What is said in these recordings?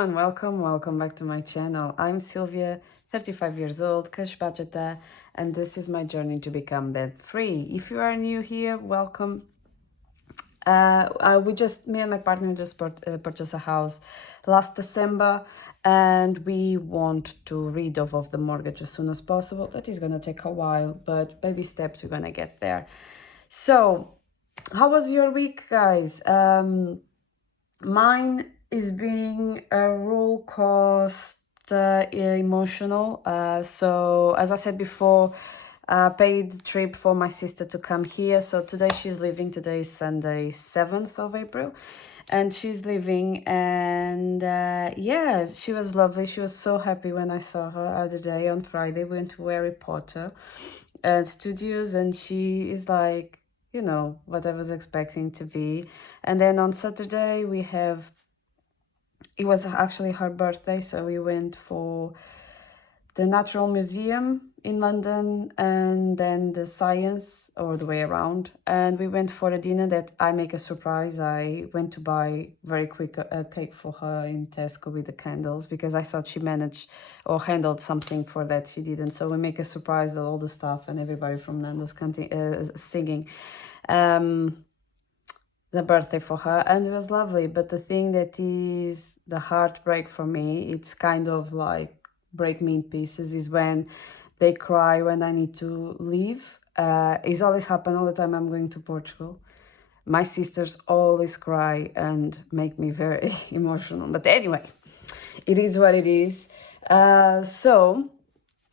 everyone, welcome back to my channel. I'm Sylvia, 35 years old, cash budgeter, and this is my journey to become debt free. If you are new here, welcome. Me and my partner just purchased a house last December, and we want to rid of the mortgage as soon as possible. That is gonna take a while, but baby steps, we're gonna get there. So, how was your week, guys? Mine is being a roller coaster, emotional. So as I said before, paid the trip for my sister to come here. So today she's leaving. Today is Sunday, 7th of April. And she's leaving, and yeah, she was lovely. She was so happy when I saw her other day on Friday. We went to Harry Potter studios, and she is like, you know, what I was expecting to be. And then on Saturday it was actually her birthday, so we went for the Natural Museum in London and then the Science, or the way around. And we went for a dinner that I make a surprise. I went to buy very quick a cake for her in Tesco with the candles, because I thought she managed or handled something for that. She didn't. So we make a surprise with all the staff and everybody from Nando's singing the birthday for her, and it was lovely. But the thing that is the heartbreak for me, it's kind of like break me in pieces, is when they cry when I need to leave. It's always happen all the time I'm going to Portugal. My sisters always cry and make me very emotional. But anyway, it is what it is. So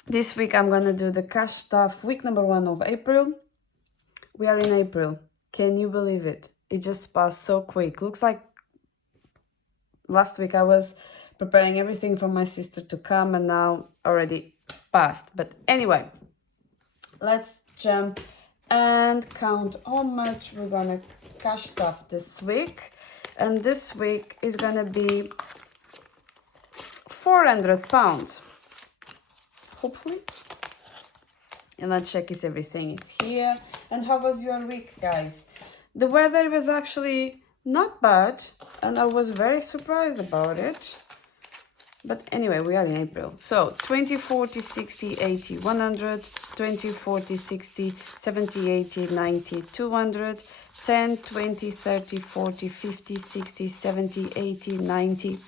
this week I'm gonna do the cash stuff, week number 1 of April. We are in April. Can you believe it? It just passed so quick. Looks like last week I was preparing everything for my sister to come, and now already passed. But anyway, let's jump and count how much we're gonna cash stuff this week. And this week is gonna be £400, hopefully. And let's check if everything is here. And how was your week, guys? The weather was actually not bad, and I was very surprised about it. But anyway, we are in April. So 20, 40, 60, 80, 100, 20, 40, 60, 70, 80, 90, 200, 10, 20, 30, 40, 50, 60, 70, 80, 90,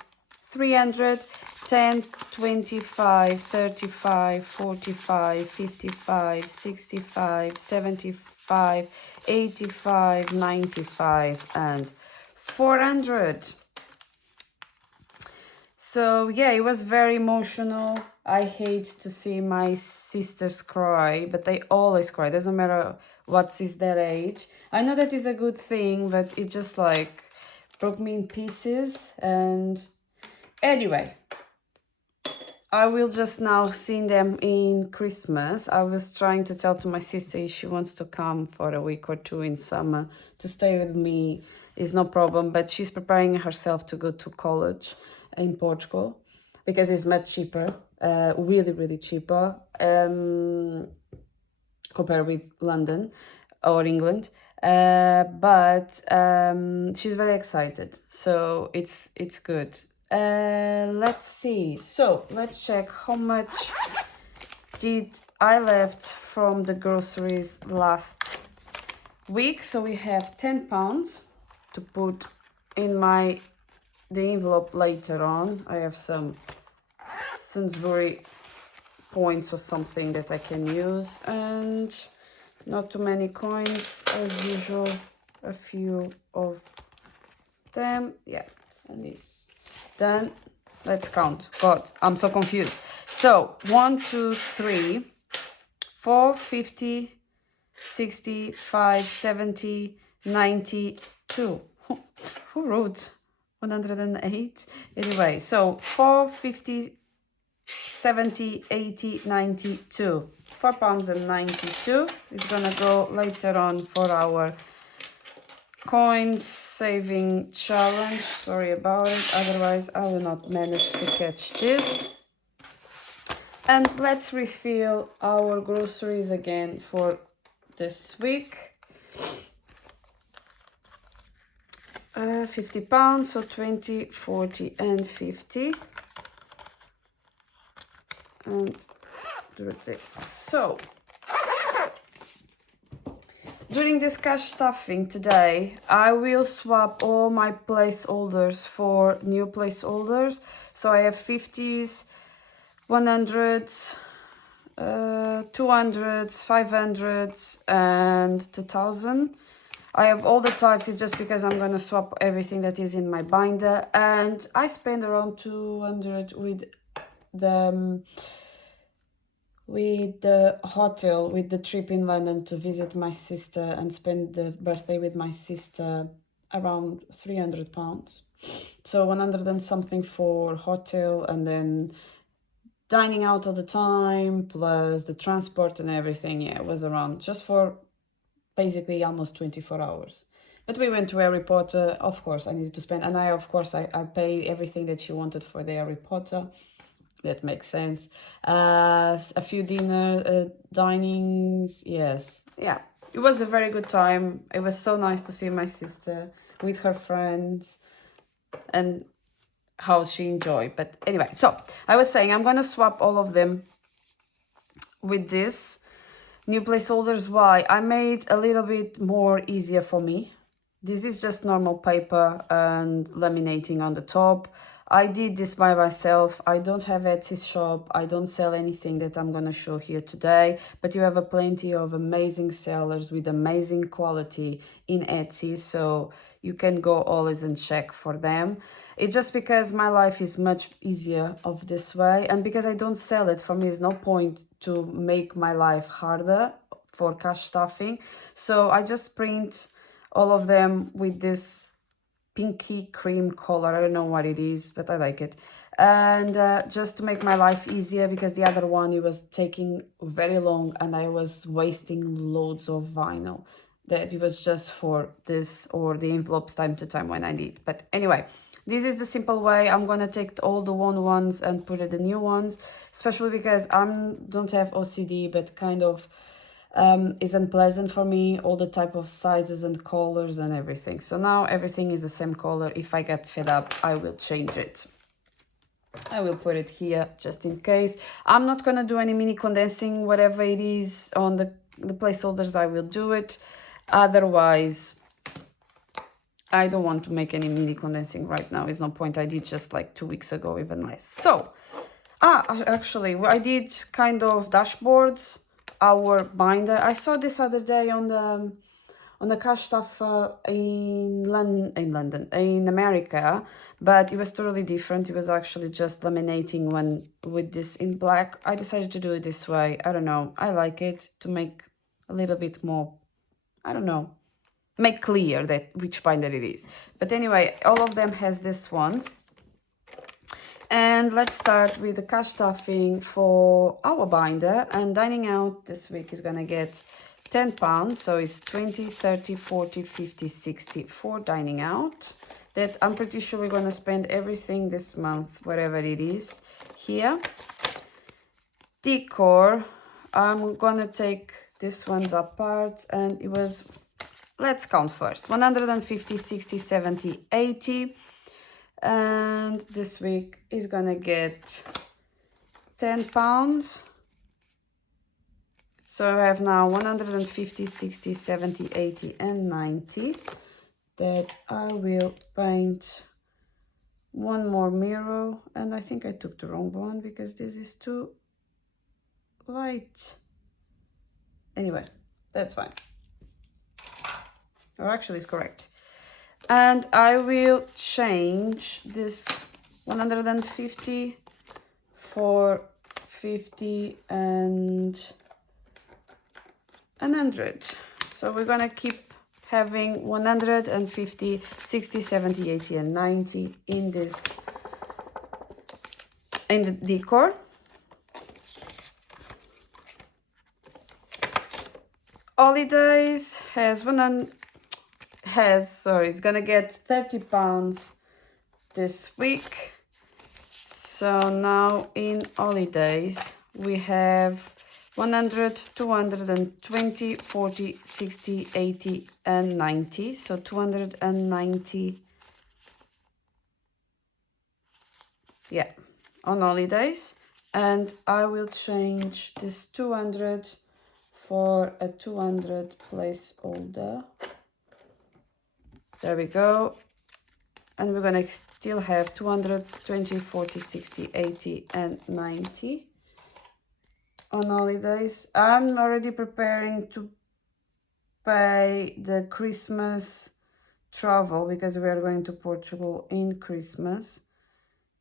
300, 10, 25, 35, 45, 55, 65, 75, 85, 95, and 400. So yeah, it was very emotional. I hate to see my sisters cry, but they always cry. Doesn't matter what is their age. I know that is a good thing, but it just like broke me in pieces. And anyway, I will just now see them in Christmas. I was trying to tell to my sister if she wants to come for a week or two in summer to stay with me is no problem, but she's preparing herself to go to college in Portugal because it's much cheaper, really cheaper compared with London or England. But she's very excited, so it's good. Let's see. So let's check how much did I left from the groceries last week. So we have £10 to put in the envelope later on. I have some Sainsbury points or something that I can use, and not too many coins as usual, a few of them. Yeah, and this done. Let's count. God, I'm so confused. So 1, 2, 3, 4, 50, 65, 70, 92. Who wrote 108? Anyway, so 4, 50, 70, 80, 92. £4.92 is gonna go later on for our coins saving challenge. Sorry about it, otherwise I will not manage to catch this. And let's refill our groceries again for this week. £50, so 20, 40 and 50. And do this. So during this cash stuffing today, I will swap all my placeholders for new placeholders. So I have 50s, 100s, 200s, 500s and 2000. I have all the types. It's just because I'm going to swap everything that is in my binder, and I spend around 200 with the hotel, with the trip in London to visit my sister and spend the birthday with my sister, around £300. So 100 and something for hotel, and then dining out all the time, plus the transport and everything. Yeah, it was around, just for basically almost 24 hours. But we went to Harry Potter. Of course, I needed to spend, and I paid everything that she wanted for the Harry Potter. That makes sense. A few dinings. Yes. Yeah. It was a very good time. It was so nice to see my sister with her friends and how she enjoyed. But anyway, so I was saying I'm going to swap all of them with this new placeholders. Why? I made a little bit more easier for me. This is just normal paper and laminating on the top. I did this by myself. I don't have Etsy shop. I don't sell anything that I'm going to show here today, but you have a plenty of amazing sellers with amazing quality in Etsy, so you can go always and check for them. It's just because my life is much easier of this way, and because I don't sell it, for me it's no point to make my life harder for cash stuffing. So I just print all of them with this pinky cream color. I don't know what it is, but I like it. And just to make my life easier, because the other one, it was taking very long and I was wasting loads of vinyl. That it was just for this or the envelopes time to time when I need. But anyway, this is the simple way. I'm gonna take all the worn ones and put it the new ones, especially because I don't have OCD, but kind of is unpleasant for me, all the type of sizes and colors and everything. So now everything is the same color. If I get fed up, I will change it. I will put it here just in case. I'm not gonna do any mini condensing. Whatever it is on the placeholders, I will do it. Otherwise, I don't want to make any mini condensing right now. It's no point. I did just like 2 weeks ago, even less. So actually I did kind of dashboards, our binder. I saw this other day on the cash stuff in America, but it was totally different. It was actually just laminating one with this in black. I decided to do it this way. I don't know, I like it to make a little bit more, I don't know, make clear that which binder it is. But anyway, all of them has this one. And let's start with the cash stuffing for our binder. And dining out this week is gonna get £10, so it's 20, 30, 40, 50, 60 for dining out. That I'm pretty sure we're gonna spend everything this month, whatever it is, here. Decor, I'm gonna take these ones apart, and it was, let's count first, 150, 60, 70, 80. And this week is gonna get £10. So I have now 150, 60, 70, 80 and 90 that I will paint one more mirror. And I think I took the wrong one because this is too light. Anyway, that's fine. Or actually it's correct. And I will change this 150 for 50 and 100. So we're gonna keep having 150, 60, 70, 80 and 90 in this, in the decor. Holidays it's gonna get £30 this week. So now in holidays we have 100, 220, 40, 60, 80 and 90. So 290 Yeah, on holidays. And I will change this 200 for a 200 placeholder. There we go. And we're gonna still have 200, 20, 40, 60, 80, and 90 on holidays. I'm already preparing to pay the Christmas travel because we are going to Portugal in Christmas.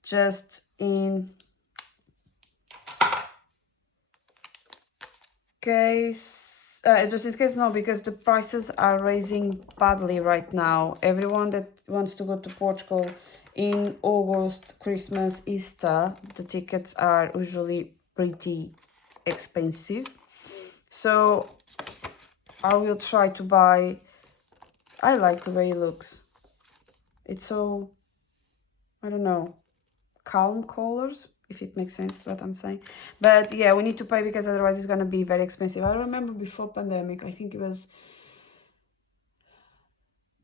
Just in case, no, because the prices are raising badly right now. Everyone that wants to go to Portugal in August, Christmas, Easter, the tickets are usually pretty expensive. So I will try to buy. I like the way it looks. It's so, I don't know, calm colors, if it makes sense what I'm saying. But yeah, we need to pay because otherwise it's gonna be very expensive. I remember before pandemic, I think it was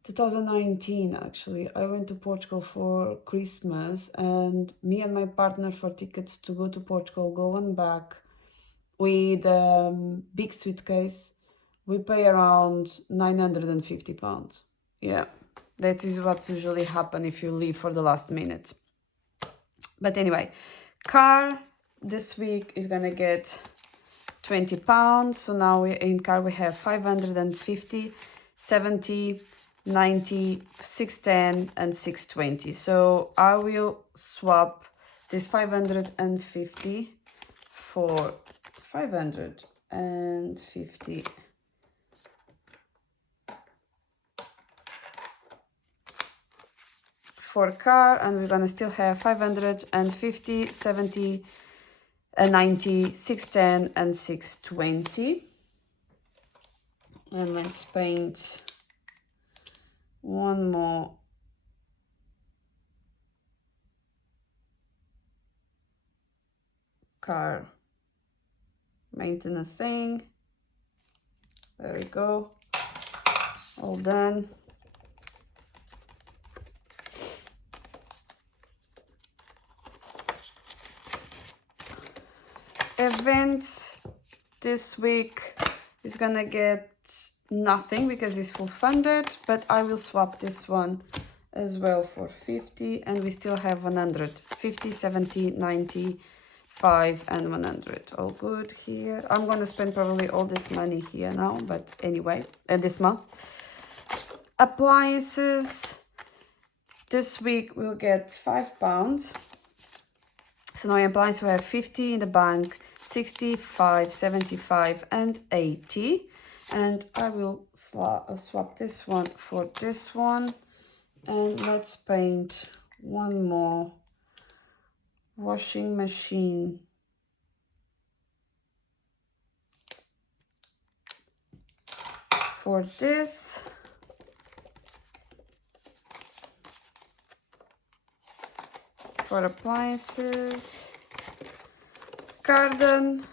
2019 actually, I went to Portugal for Christmas, and me and my partner for tickets to go to Portugal, go and back with big suitcase, we pay around £950. Yeah, that is what usually happen if you leave for the last minute. But anyway, car this week is gonna get £20. So now in car we have 550, 70, 90, 610, and 620. So I will swap this 550 for 550 for car, and we're gonna still have 550, 70, 90, 610, and 620. And let's paint one more car maintenance thing. There we go. All done. Events this week is gonna get nothing because it's full funded, but I will swap this one as well for 50, and we still have 100, 50, 70, 90, 5, and 100. All good here. I'm gonna spend probably all this money here now, but anyway, this month. Appliances this week we'll get £5. So now in appliance we have 50 in the bank, 65, 75, and 80. And I will swap this one for this one. And let's paint one more washing machine. For this. For appliances. Garden,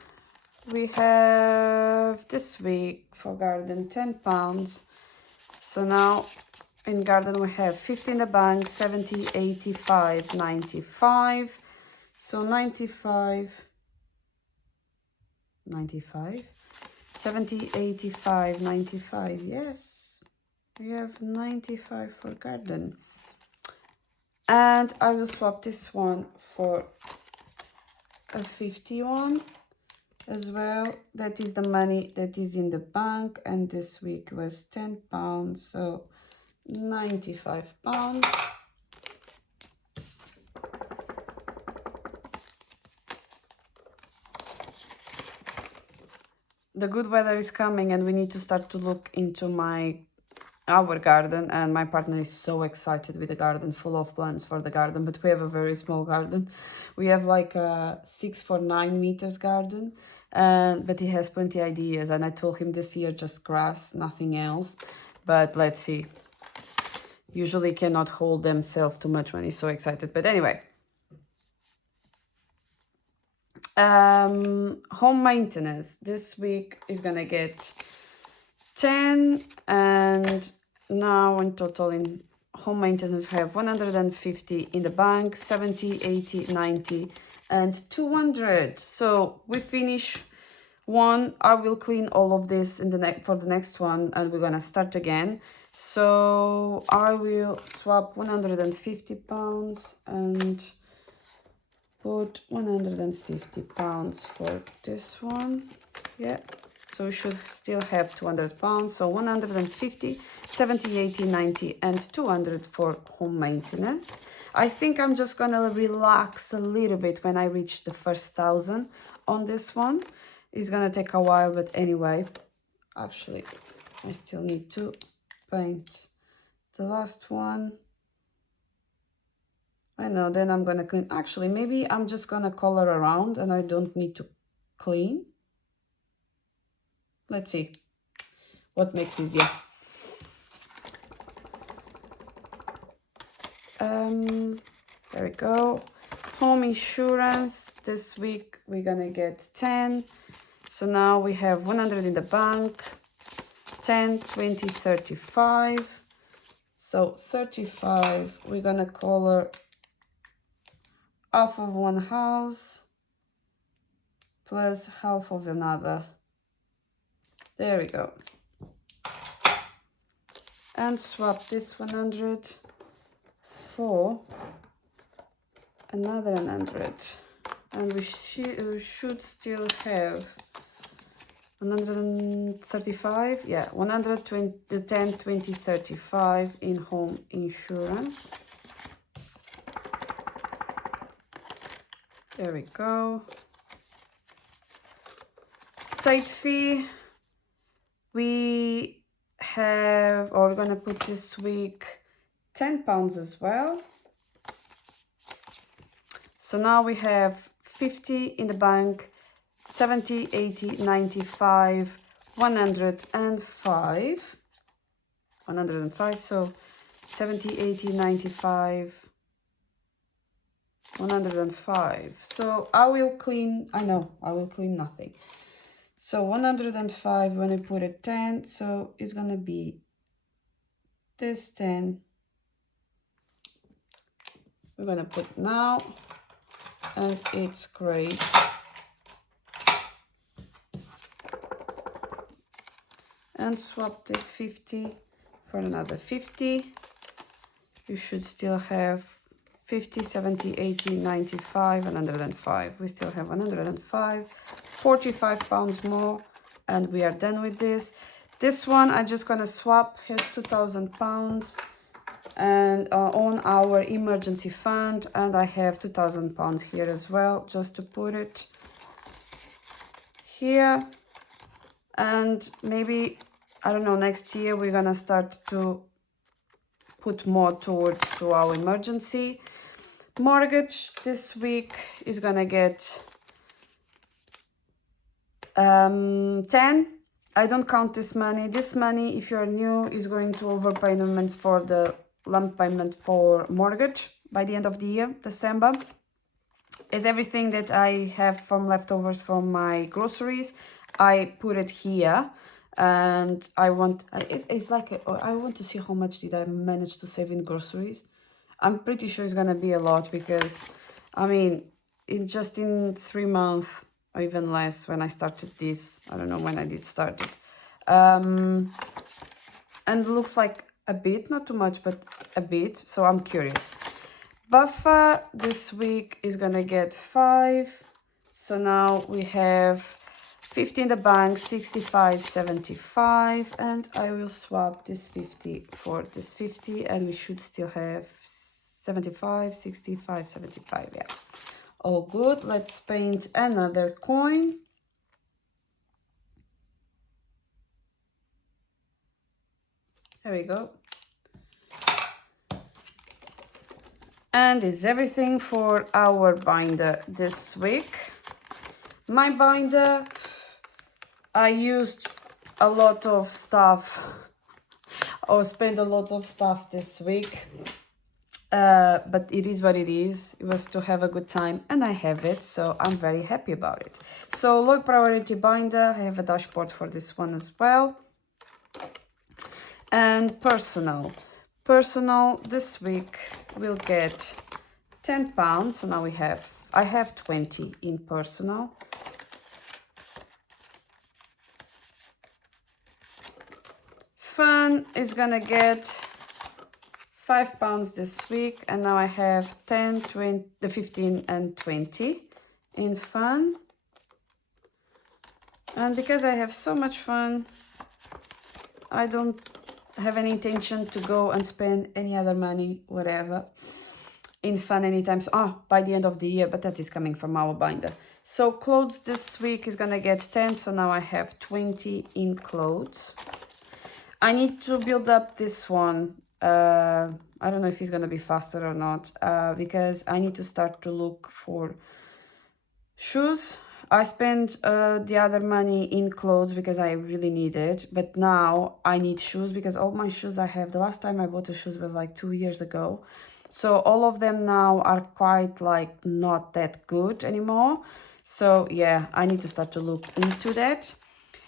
we have this week for garden £10. So now in garden we have 50 in the bank, 70, 85, 95. So 95, 70, 85, 95. Yes, we have 95 for garden. And I will swap this one for a 51 as well. That is the money that is in the bank, and this week was £10, so £95. The good weather is coming and we need to start to look into our garden, and my partner is so excited with the garden, full of plans for the garden, but we have a very small garden. We have like a 6 for 9 meters garden, but he has plenty of ideas, and I told him this year just grass, nothing else, but let's see. Usually cannot hold themselves too much when he's so excited, but anyway. Home maintenance this week is gonna get 10, and now in total in home maintenance, we have 150 in the bank, 70, 80, 90, and 200. So we finish one. I will clean all of this in the for the next one, and we're gonna start again. So I will swap 150 pounds and put 150 pounds for this one. Yeah, so we should still have 200 pounds. So 150, 70, 80, 90, and 200 for home maintenance. I think I'm just gonna relax a little bit when I reach the first 1,000 on this one. It's gonna take a while, but anyway, actually, I still need to paint the last one. I know, then I'm gonna clean. Actually, maybe I'm just gonna color around and I don't need to clean. Let's see what makes easier. There we go. Home insurance, this week we're gonna get 10. So now we have 100 in the bank, 10, 20, 35. So 35, we're gonna color half of one house plus half of another. There we go. And swap this 100 for another 100. And we should still have 135, yeah, 120, 10, 20, 35 in home insurance. There we go. State fee, we have, or we're gonna put this week 10 pounds as well. So now we have 50 in the bank, 70, 80, 95, 105, 105, so 70, 80, 95, 105. So I will clean, I know, I will clean nothing. So 105, when I put a 10, so it's gonna be this 10. We're gonna put now, and it's great. And swap this 50 for another 50. You should still have 50, 70, 80, 95, 105. We still have 105, 45 pounds more, and we are done with this. This one I'm just gonna swap, has 2,000 pounds and on our emergency fund, and I have 2,000 pounds here as well, just to put it here. And maybe, I don't know, next year we're gonna start to put more towards to our emergency. Mortgage this week is gonna get 10. I don't count this money. This money, if you're new, is going to overpayments for the lump payment for mortgage by the end of the year, December. Is everything that I have from leftovers from my groceries. I put it here, and I want, it's like, I want to see how much did I manage to save in groceries. I'm pretty sure it's gonna be a lot, because I mean, it's just in 3 months or even less when I started this. I don't know when I did start it. And it looks like a bit, not too much, but a bit. So I'm curious. Buffer this week is gonna get 5. So now we have 50 in the bank, 65, 75, and I will swap this 50 for this 50, and we should still have 75, 65, 75, yeah. All good. Let's paint another coin. There we go. And is everything for our binder this week. My binder, I used a lot of stuff, or spent a lot of stuff this week. But it is what it is. It was to have a good time, and I have it, so I'm very happy about it. So low priority binder, I have a dashboard for this one as well. And personal. Personal this week will get £10. So now I have 20 in personal. Fun is gonna get £5 this week, and now I have 10, 20, 15 and 20 in fun. And because I have so much fun, I don't have any intention to go and spend any other money, whatever, in fun anytime. By the end of the year, but that is coming from our binder. So clothes this week is gonna get 10, so now I have 20 in clothes. I need to build up this one. I don't know if it's gonna be faster or not, because I need to start to look for shoes. I spent the other money in clothes because I really need it, but now I need shoes because all my shoes I have, the last time I bought the shoes was like 2 years ago. So all of them now are quite like not that good anymore. So yeah, I need to start to look into that.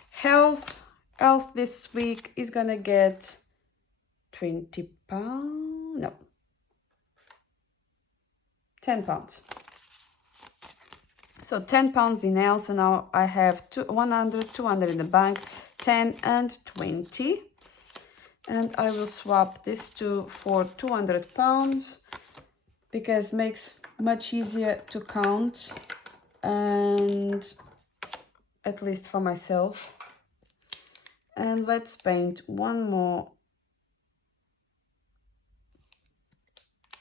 Health this week is gonna get £20, no, £10. So £10 vinyls, and now I have 100, 200 in the bank, 10 and 20. And I will swap these two for £200 because it makes much easier to count, and at least for myself. And let's paint one more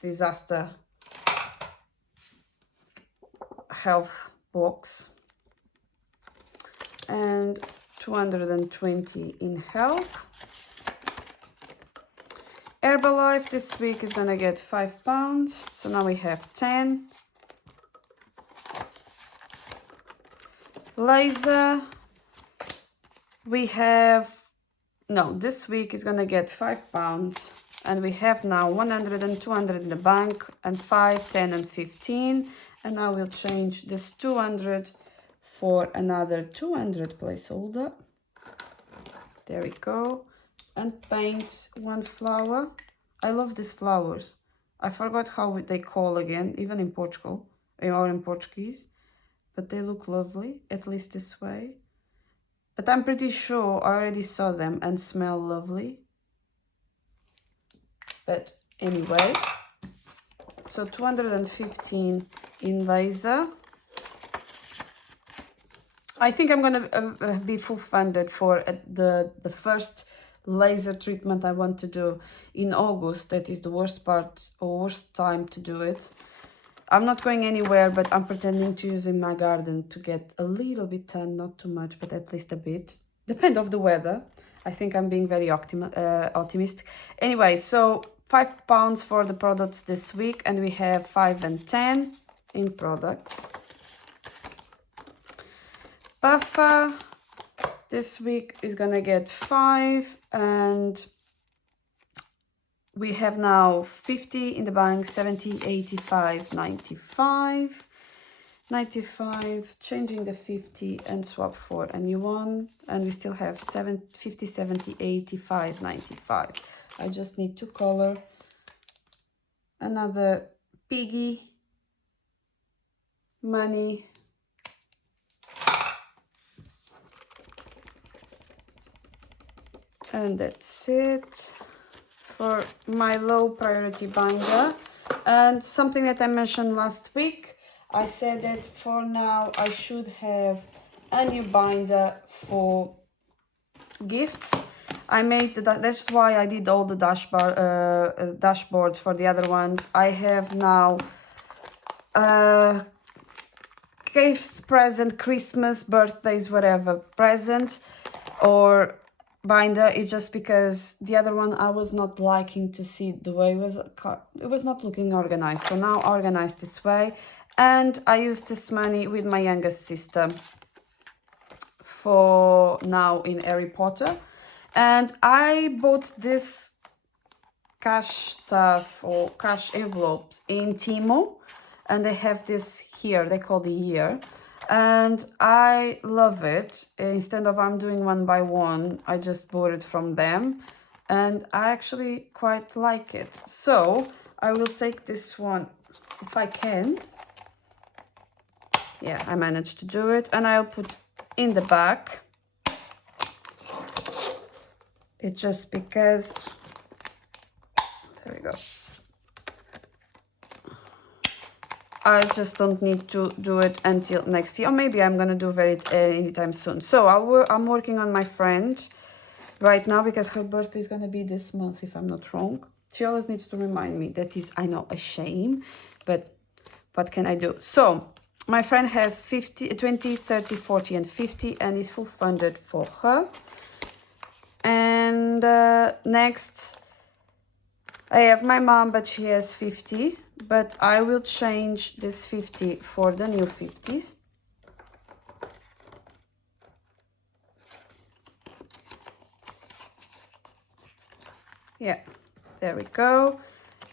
disaster health box, and 220 in health. Herbalife this week is gonna get £5, so now we have 10. Laser, we have, no, this week is gonna get £5, and we have now 100 and 200 in the bank, and 5, 10 and 15. And now we'll change this 200 for another 200 placeholder. There we go. And paint one flower. I love these flowers. I forgot how they call again, even in Portugal, or in Portuguese. But they look lovely, at least this way. But I'm pretty sure I already saw them and smell lovely. But anyway, so 215 in laser. I think I'm gonna be full funded for the first laser treatment I want to do in August. That is the worst part or worst time to do it. I'm not going anywhere, but I'm pretending to use in my garden to get a little bit tan, not too much, but at least a bit. Depend of the weather. I think I'm being very optimistic. Anyway, so £5 for the products this week, and we have 5 and 10 in products. Buffer this week is gonna get 5, and we have now 50 in the bank, 70, 85, 95. 95, changing the 50 and swap for a new one, and we still have 50, 70, 85, 95. I just need to color another piggy money. And that's it for my low priority binder. And something that I mentioned last week, I said that for now I should have a new binder for gifts. I made that's why I did all the dashboards for the other ones. I have now gifts, present, Christmas, birthdays, whatever present or binder. Is just because the other one I was not liking to see the way it was not looking organized. So now organized this way, and I used this money with my youngest sister for now in Harry Potter, and I bought this cash stuff or cash envelopes in Temu, and they have this here, they call the year, and I love it. Instead of I'm doing one by one, I just bought it from them, and I actually quite like it. So I will take this one if I can. Yeah, I managed to do it, and I'll put in the back. It's just because, there we go. I just don't need to do it until next year, or maybe I'm gonna do it anytime soon. So I'm working on my friend right now because her birthday is gonna be this month, if I'm not wrong. She always needs to remind me. That is, I know, a shame, but what can I do? So my friend has 50, 20, 30, 40, and 50, and is full funded for her. And next, I have my mom, but she has 50, but I will change this 50 for the new 50s. Yeah, there we go.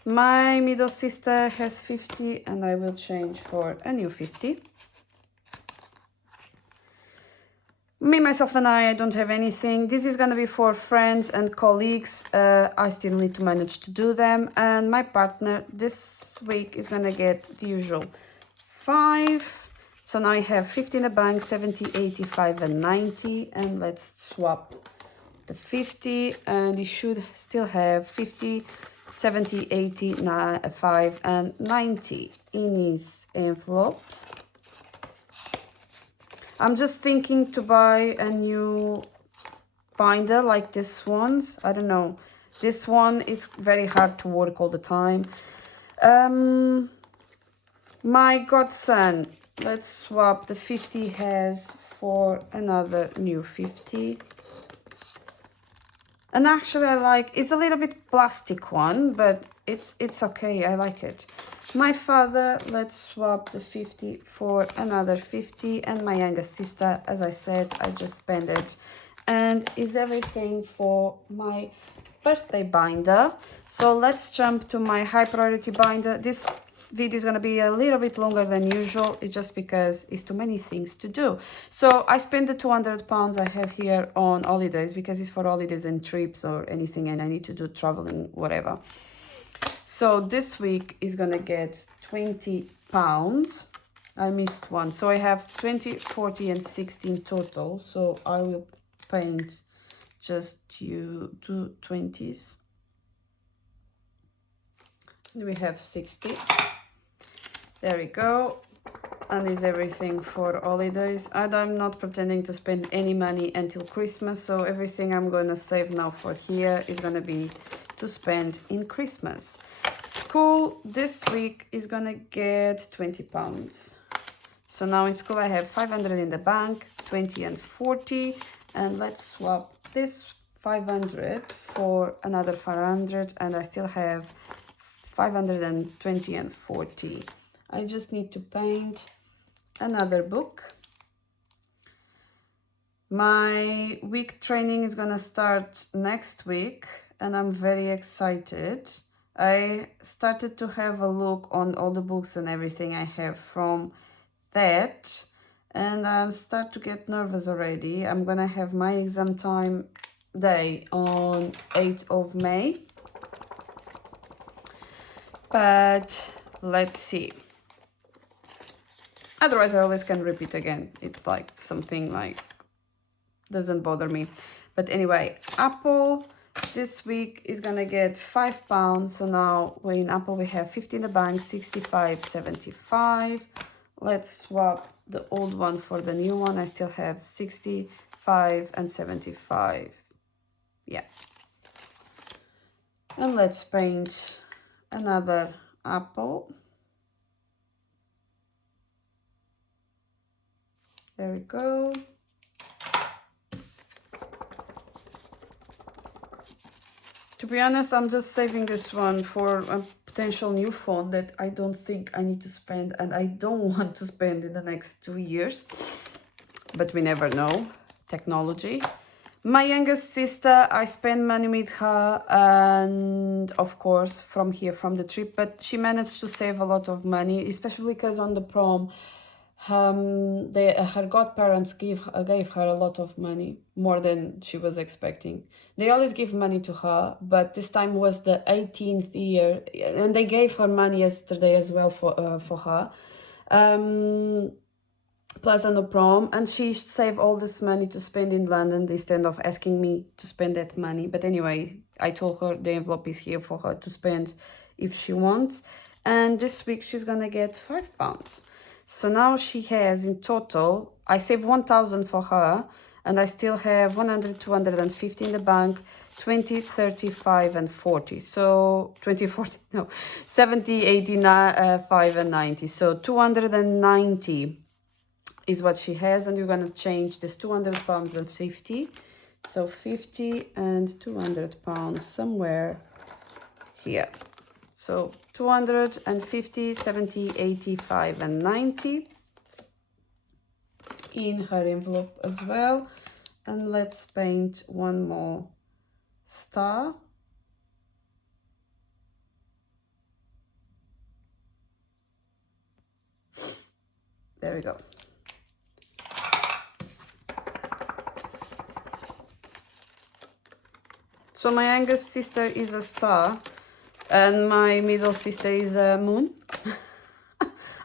My middle sister has 50, and I will change for a new 50. Me, myself, and I don't have anything. This is gonna be for friends and colleagues. I still need to manage to do them. And my partner this week is gonna get the usual 5. So now I have 50 in the bank, 70, 85, and 90. And let's swap the 50. And he should still have 50, 70, 80, 5, and 90 in his envelopes. I'm just thinking to buy a new binder like this one's. I don't know. This one is very hard to work all the time. My godson, let's swap the 50 has for another new 50. And actually I like, it's a little bit plastic one, but it's okay, I like it. My father, let's swap the 50 for another 50. And my youngest sister, as I said, I just spent it. And is everything for my birthday binder. So let's jump to my high priority binder. This video is going to be a little bit longer than usual. It's just because it's too many things to do. So I spent the £200 I have here on holidays because it's for holidays and trips or anything, and I need to do traveling, whatever. So this week is gonna get £20. I missed one, so I have 20, 40, and 60 in total. So I will paint just two 20s. We have 60. There we go. And is everything for holidays. And I'm not pretending to spend any money until Christmas, so everything I'm gonna save now for here is gonna be to spend in Christmas. School this week is gonna get £20. So now in school I have 500 in the bank, 20 and 40, and let's swap this 500 for another 500, and I still have 520 and 40. I just need to paint another book. My week training is gonna start next week, and I'm very excited. I started to have a look on all the books and everything I have from that, and I'm start to get nervous already. I'm gonna have my exam time day on 8th of May, but let's see. Otherwise, I always can repeat again. It's like something like, doesn't bother me. But anyway, Apple this week is gonna get £5. So now in Apple we have 50 in the bank, 65, 75. Let's swap the old one for the new one. I still have 65 and 75. Yeah. And let's paint another apple. There we go. To be honest, I'm just saving this one for a potential new phone that I don't think I need to spend, and I don't want to spend in the next 2 years. But we never know. Technology. My youngest sister, I spend money with her, and of course from here, from the trip, but she managed to save a lot of money, especially because on the prom, her godparents gave her a lot of money, more than she was expecting. They always give money to her, but this time was the 18th year, and they gave her money yesterday as well for her. Plus on the prom, and she saved all this money to spend in London instead of asking me to spend that money. But anyway, I told her the envelope is here for her to spend if she wants. And this week she's gonna get £5. So now she has in total, I saved 1,000 for her, and I still have 100, 250 in the bank, 20, 35, and 40. So 20, 40, no, 70, 80, 5, and 90. So 290 is what she has, and you're gonna change this £200 and 50. So 50 and £200 somewhere here. So 250, 70, 85, and 90 in her envelope as well. And let's paint one more star. There we go. So my youngest sister is a star, and my middle sister is a moon.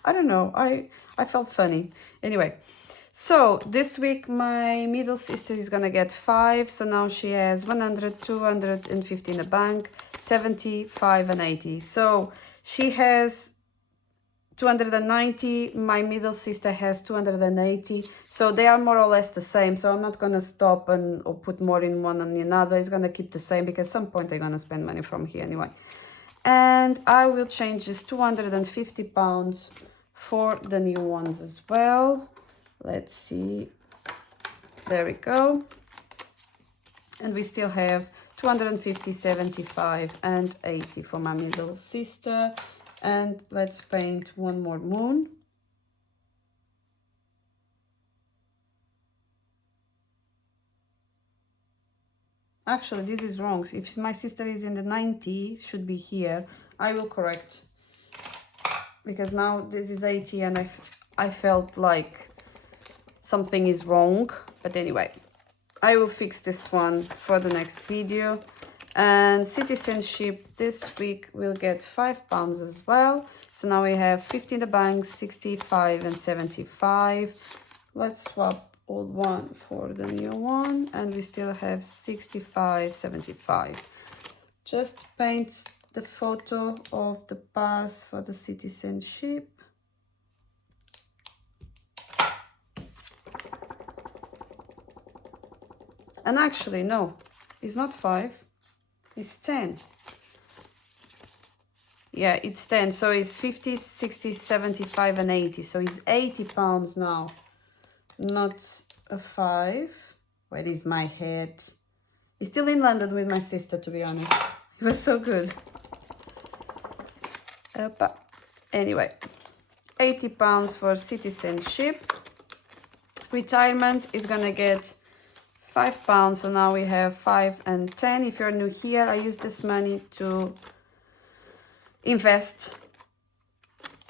I don't know, I felt funny. Anyway, so this week my middle sister is gonna get 5, so now she has 100, 250 in the bank, 75, and 80. So she has 290, my middle sister has 280, so they are more or less the same. So I'm not gonna stop or put more in one than another. It's gonna keep the same, because at some point they're gonna spend money from here anyway. And I will change this £250 for the new ones as well. Let's see, there we go. And we still have 250, 75, and 80 for my middle sister. And let's paint one more moon. Actually, this is wrong. If my sister is in the 90, should be here. I will correct, because now this is 80, and I felt like something is wrong. But anyway, I will fix this one for the next video. And citizenship this week will get £5 as well. So now we have 50 in the bank, 65, and 75. Let's swap old one for the new one, and we still have 65, 75. Just paint the photo of the pass for the citizenship. And actually, no, it's not 5. It's 10. Yeah, it's 10. So it's 50, 60, 75, and 80. So it's £80 now, not a 5. Where is my head? It's still in London with my sister, to be honest. It was so good. But anyway, £80 for citizenship. Retirement is gonna get £5, so now we have 5 and 10. If you're new here, I use this money to invest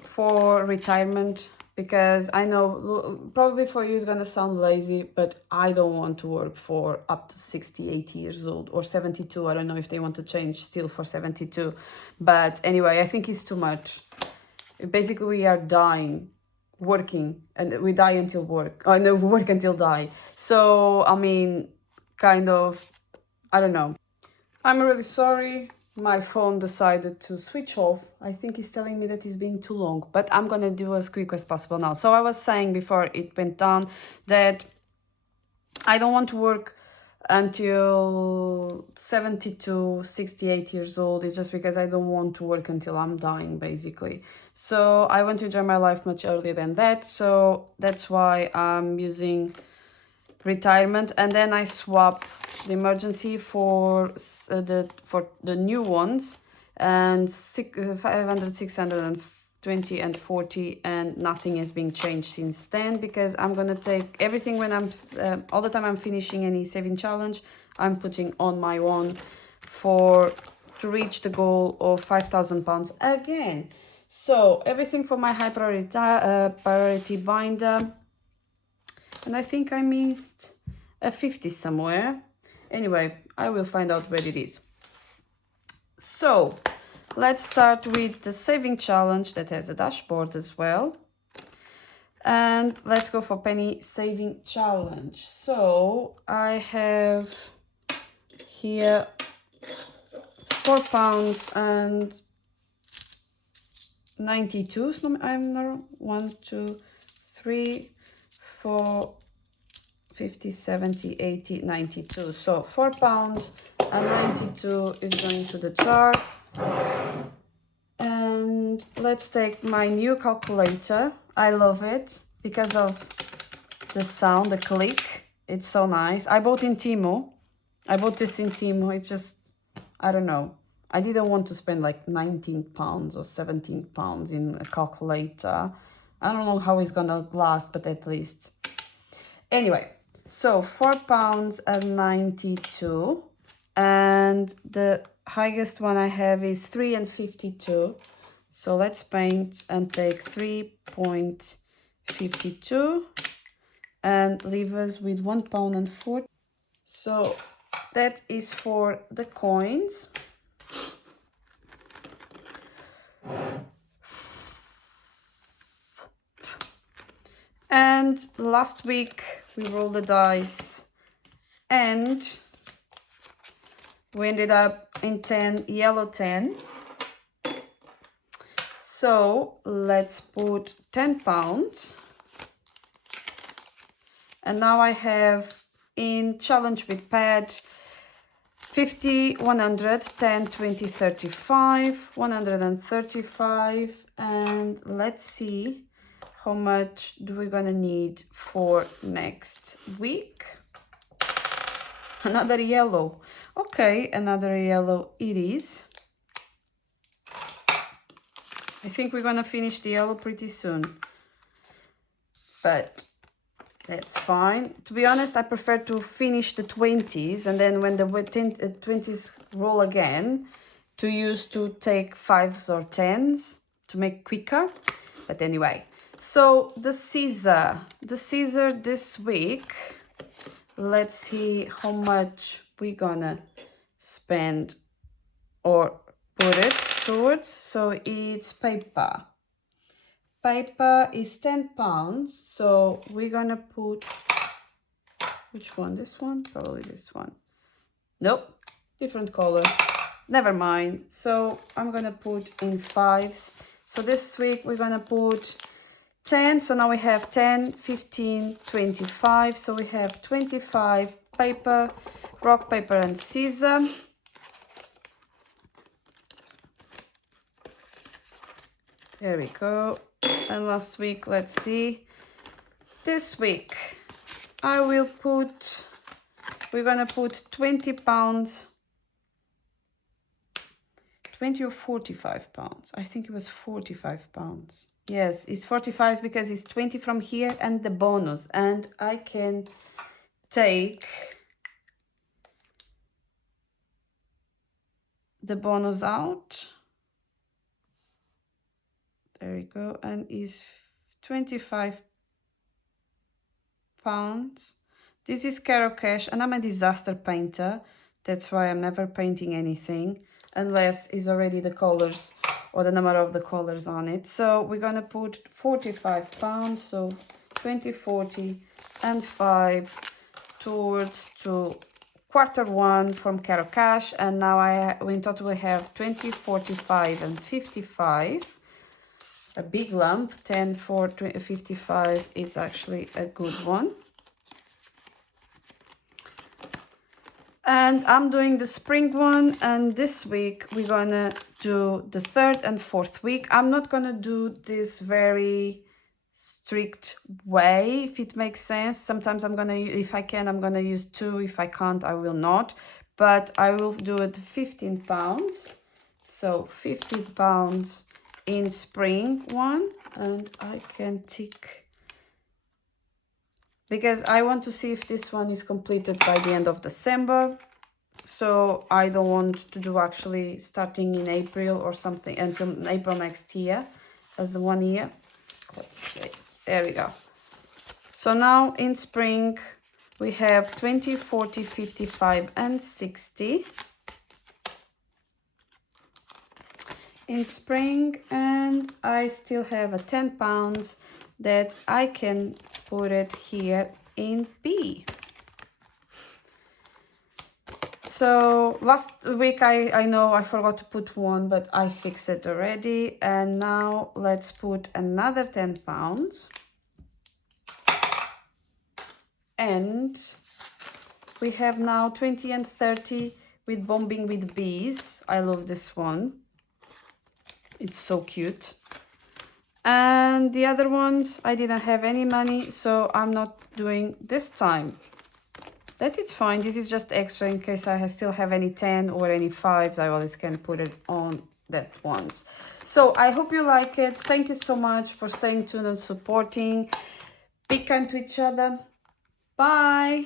for retirement, because I know probably for you it's gonna sound lazy, but I don't want to work for up to 60, 80 years old, or 72. I don't know if they want to change still for 72, but anyway, I think it's too much. Basically, we are dying working, and we die until work. Oh no, work until die. So I mean, kind of, I don't know. I'm really sorry, my phone decided to switch off. I think it's telling me that it's being too long, but I'm gonna do as quick as possible now. So I was saying before it went down that I don't want to work until 72, 68 years old. It's just because I don't want to work until I'm dying, basically. So I want to enjoy my life much earlier than that. So that's why I'm using retirement, and then I swap the emergency for the new ones, and 500, 620, and 40, and nothing has been changed since then, because I'm gonna take everything when I'm all the time I'm finishing any saving challenge, I'm putting on my own to reach the goal of £5,000 again. So everything for my high priority binder. And I think I missed a 50 somewhere. Anyway, I will find out where it is. So let's start with the saving challenge that has a dashboard as well. And let's go for penny saving challenge. So I have here £4 and 92. So I'm not 1, 2, 3, 4, 50, 70, 80, 92. So £4 and 92 is going to the jar. And let's take my new calculator. I love it because of the sound, the click. It's so nice. I bought in Temu. I bought this in Temu. It's just, I don't know. I didn't want to spend like £19 or £17 in a calculator. I don't know how it's gonna last, but at least. Anyway, so £4 and 92. And the highest one I have is 3 and 52. So let's paint and take 3.52 and leave us with £1 and 40. So that is for the coins. And last week we rolled the dice and we ended up in 10, yellow 10. So let's put £10. And now I have in challenge with pad 50, 100, 10, 20, 35, 135. And let's see how much do we gonna need for next week. Another yellow. Okay, another yellow it is. I think we're gonna finish the yellow pretty soon, but that's fine. To be honest, I prefer to finish the 20s and then when the 20s roll again, to use to take 5s or 10s to make quicker. But anyway, so the scissor this week, let's see how much we're gonna spend or put it towards. So it's paper. Paper is £10, so we're gonna put, which one? This one? Probably this one. Nope, different color. Never mind. So I'm gonna put in 5s. So this week we're gonna put 10. So now we have 10, 15, 25. So we have 25 paper, rock, paper, and scissors. There we go. And last week, let's see. This week, I will put, we're gonna put £20, 20 or £45. I think it was £45. Yes, it's 45 because it's 20 from here and the bonus. And I can take the bonus out. There we go, and is £25. This is Carocash, and I'm a disaster painter. That's why I'm never painting anything unless it's already the colors or the number of the colors on it. So we're gonna put £45, so 20, 40, and 5 towards to Q1 from Carocash, and now we in total have 20, 45, and 55. A big lump, 10, 4, 20, 55, it's actually a good one. And I'm doing the spring one, and this week we're gonna do the 3rd and 4th week. I'm not gonna do this very strict way, if it makes sense. Sometimes I'm gonna, if I can, I'm gonna use 2. If I can't, I will not. But I will do it £15. So £15 in spring one, and I can tick because I want to see if this one is completed by the end of December. So I don't want to do actually starting in April or something until April next year. as 1 year. Let's see. There we go. So now in spring we have 20, 40, 55 and 60 in spring, and I still have a 10 pounds that I can put it here in B. So last week I know I forgot to put one, but I fixed it already. And now let's put another 10 pounds. And we have now 20 and 30 with Bombing with Bees. I love this one. It's so cute. And the other ones, I didn't have any money, so I'm not doing this time. That is fine. This is just extra in case I still have any 10 or any 5s. I always can put it on that ones. So I hope you like it. Thank you so much for staying tuned and supporting. Be kind to each other. Bye.